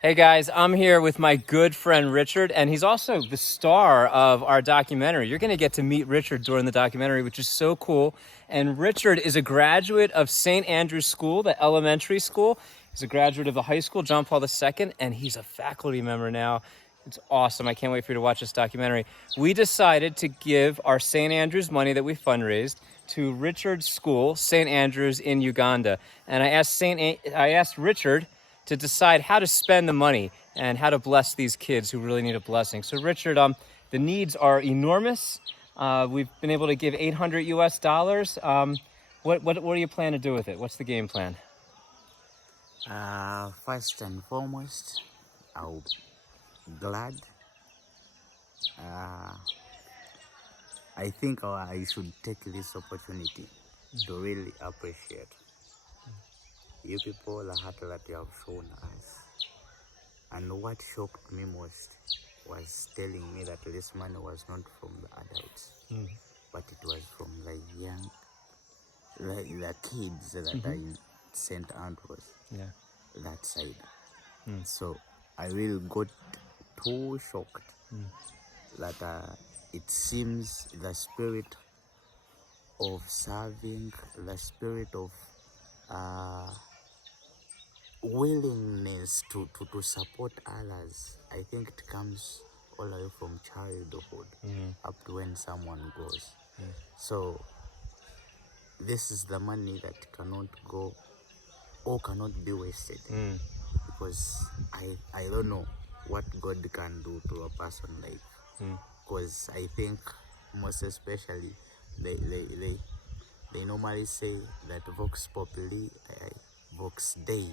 Hey guys, I'm here with my good friend Richard, and he's also the star of our documentary. You're going to get to meet Richard during the documentary, which is so cool. And Richard is a graduate of St. Andrew's School, the elementary school. He's a graduate of the high school, John Paul II, and he's a faculty member now. It's awesome. I can't wait for you to watch this documentary. We decided to give our St. Andrew's money that we fundraised to Richard's school, St. Andrew's in Uganda. And I asked Richard to decide how to spend the money and how to bless these kids who really need a blessing. So Richard, the needs are enormous. We've been able to give $800 US. What do you plan to do with it? What's the game plan? First and foremost, I'll be glad. I think I should take this opportunity to really appreciate you people, the heart that you have shown us. And what shocked me most was telling me that this money was not from the adults, but it was from the young, the kids that are in St. Andrews, that side. So I really got too shocked that it seems the spirit of serving, the spirit of willingness to support others, I think it comes all the way from childhood up to when someone grows. So this is the money that cannot go or cannot be wasted, because I don't know what God can do to a person life, because I think most especially they normally say that Vox Populi, Vox Dei,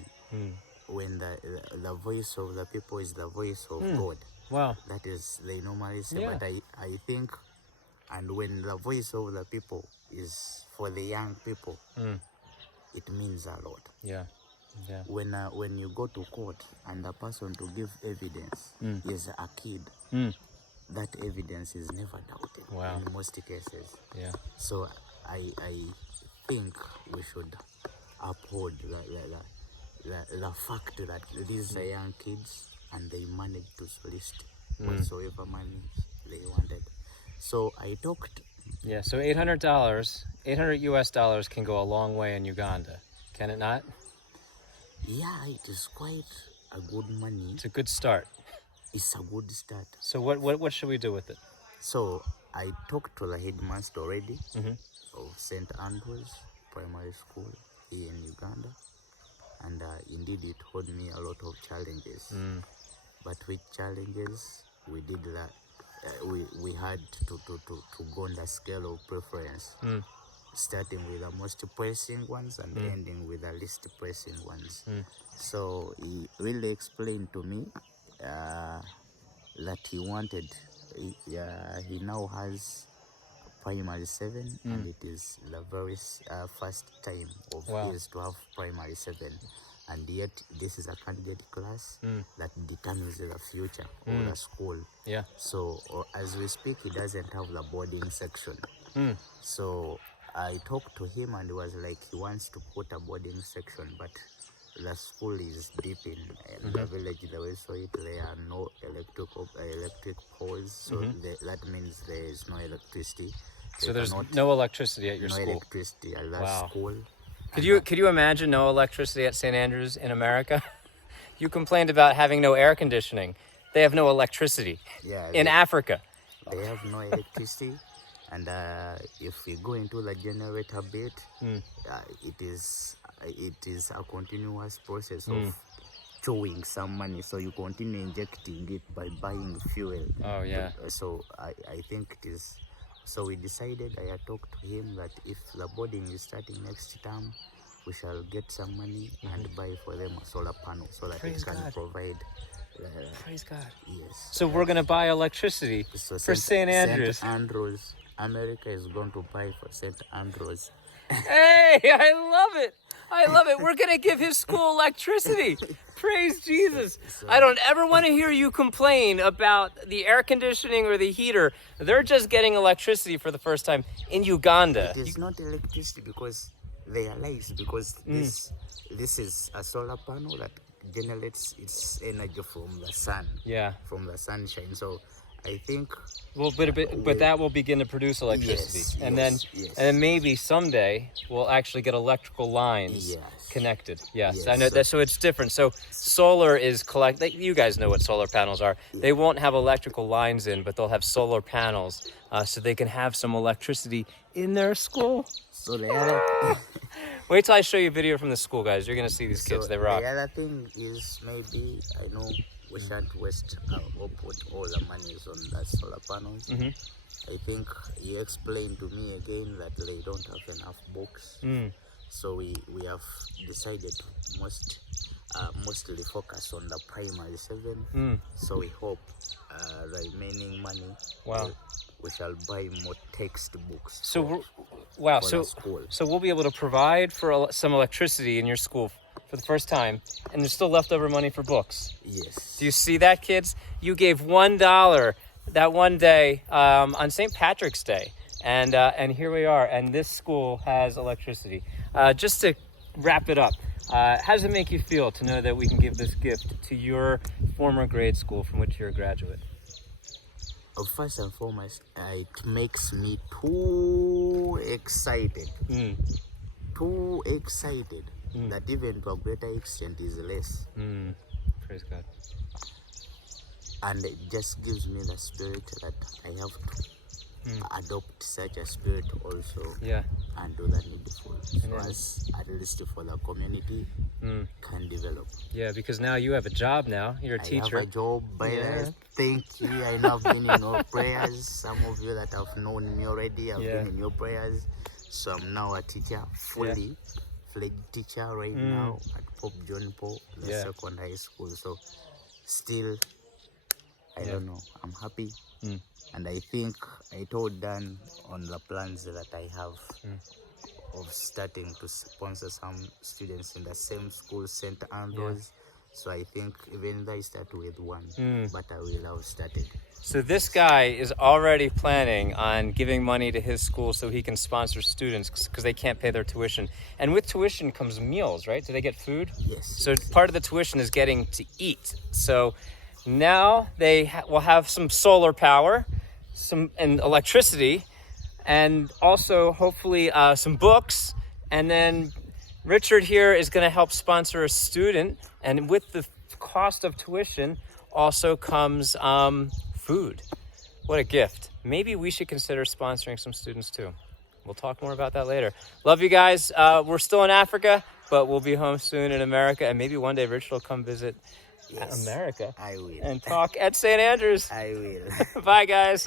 when the voice of the people is the voice of God. Wow. That is, they normally say, but I think, and when the voice of the people is for the young people, it means a lot. Yeah. When you go to court and the person to give evidence is a kid, that evidence is never doubted. Wow. In most cases. Yeah. So I think we should uphold the fact that these are young kids and they managed to solicit whatsoever money they wanted. So I talked. Yeah, so $800 US can go a long way in Uganda, can it not? Yeah, it is quite a good money. It's a good start. It's a good start. So what should we do with it? So I talked to the headmaster already of St. Andrews Primary School here in Uganda, and indeed it told me a lot of challenges. But with challenges, we did that. We had to go on the scale of preference, starting with the most pressing ones and ending with the least pressing ones. So he really explained to me that he wanted. He now has primary 7, and it is the very first time of his to have primary 7, and yet this is a candidate class that determines the future of the school. Yeah. So as we speak, he doesn't have the boarding section. So I talked to him and he was like, he wants to put a boarding section, but the school is deep in the village. The way so it, there are no electric poles, so that means there is no electricity. So there's no electricity at your school? No electricity at that school. Could you imagine no electricity at St. Andrews in America? You complained about having no air conditioning. They have no electricity in Africa. They have no electricity, and if we go into the generator bit, it is a continuous process of chewing some money, so you continue injecting it by buying fuel. Oh yeah. So I think it is. So we decided, I had talked to him that if the boarding is starting next term, we shall get some money and buy for them a solar panel so that it can provide. Praise God. Yes. So we're going to buy electricity for St. Andrews. St. Andrews. America is going to buy for St. Andrews. Hey, I love it. I love it. We're going to give his school electricity. Praise Jesus. I don't ever want to hear you complain about the air conditioning or the heater. They're just getting electricity for the first time in Uganda. It is not electricity because they are lights, because this is a solar panel that generates its energy from the sun, Yeah. from the sunshine. So I think Well, but that will begin to produce electricity, yes, and yes. then maybe someday we'll actually get electrical lines Yes. connected. Yes, Yes, I know that. So it's different. So solar is you guys know what solar panels are. They won't have electrical lines in, but they'll have solar panels, so they can have some electricity in their school. So the other Wait till I show you a video from the school, guys. You're gonna see these kids. so They rock. the other thing is, maybe I know we shan't waste or put all the monies on the solar panels. I think you explained to me again that they don't have enough books. So we have decided to mostly focus on the primary 7. So we hope the remaining money, Wow. we shall buy more textbooks. So, wow. for So, the school. so we'll be able to provide for some electricity in your school for the first time, and there's still leftover money for books. Yes. Do you see that, kids? You gave $1 that one day on St. Patrick's Day, and here we are. And this school has electricity. Just to wrap it up, how does it make you feel to know that we can give this gift to your former grade school from which you're a graduate? First and foremost, it makes me too excited. Too excited that even to a greater extent is less. Praise God. And it just gives me the spirit that I have to adopt such a spirit also, Yeah. and do the needful so as at least for the community can develop. Yeah, because now you have a job now. You're a I teacher. have a job, but Yeah. thank you. I know I've been in your prayers. Some of you that have known me already, I've been in your prayers. So I'm now a teacher, fully fledged teacher right now at Pope John Paul, the second high school. So still, I don't know, I'm happy. And I think I told Dan on the plans that I have of starting to sponsor some students in the same school, St. Andrews. So I think even though I start with one, but I will have started. So this guy is already planning on giving money to his school so he can sponsor students because they can't pay their tuition. And with tuition comes meals, right? Do they get food? Yes. So part of the tuition is getting to eat. So now they will have some solar power, and electricity, and also hopefully some books. And then Richard here is going to help sponsor a student. And with the cost of tuition also comes food. What a gift. Maybe we should consider sponsoring some students too. We'll talk more about that later. Love you guys. We're still in Africa, but we'll be home soon in America. And maybe one day Richard will come visit America. I will. And talk at St. Andrews. I will. Bye, guys.